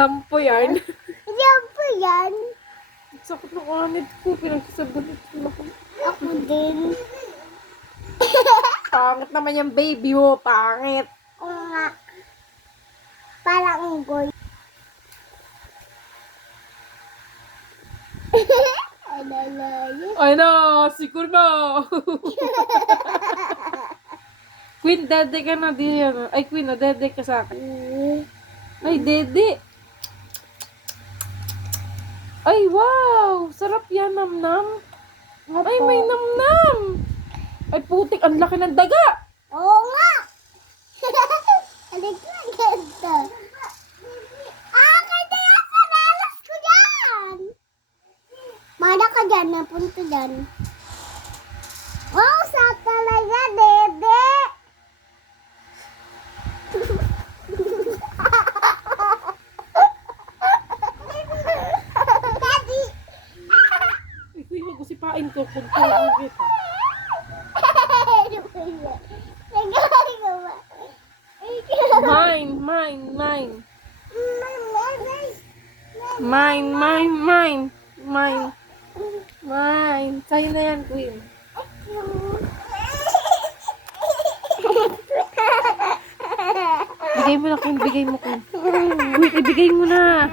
Tampo yan. Yan po yan. Sakit ng anit ko. Pinagsasabulit ko ako. Ako din. Pangit naman yung baby mo. Pangit. Oo nga. Parang unggoy. Ay na, sikur mo. Queen, dede ka na. Di yan. Ay, Queen, dede ka sa akin. Ay, dede. Ay, wow. Sarap yan, namnam. Ay, may namnam. Ay, putik. Ang laki ng daga. Oo nga. Alik na ganda. Kaya yan sa nalas ko dyan. Mana ka dyan, napunta dyan. Wow, sa talaga, dede. Daddy. Ay, Queen, mag-usipain ko. Punta lang kita. Mine, mine, mine. Mine, mine, mine. Mine. Mine. Sa'yo na yan, Queen. Bigay mo na, Queen. Bigay mo, Queen. Queen, ibigay mo na.